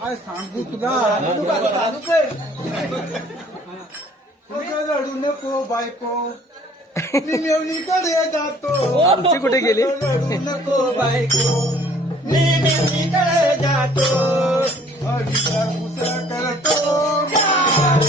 काय सांगू तुला रडू नको बायको मी मेवणीकडे जातो आमची कुठे गेली रडू नको बायको मी मेवणीकडे जातो हरीचा मुसळ करतो मी आता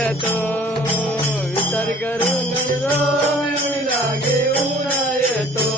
येतो विचार करून घेऊन येतो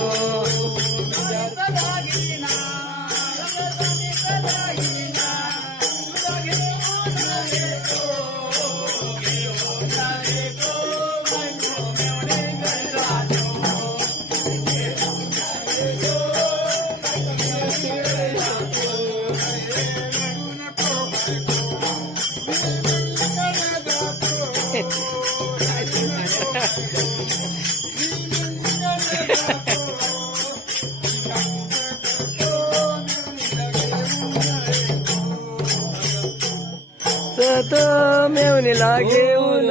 तो मेवणीला घेऊन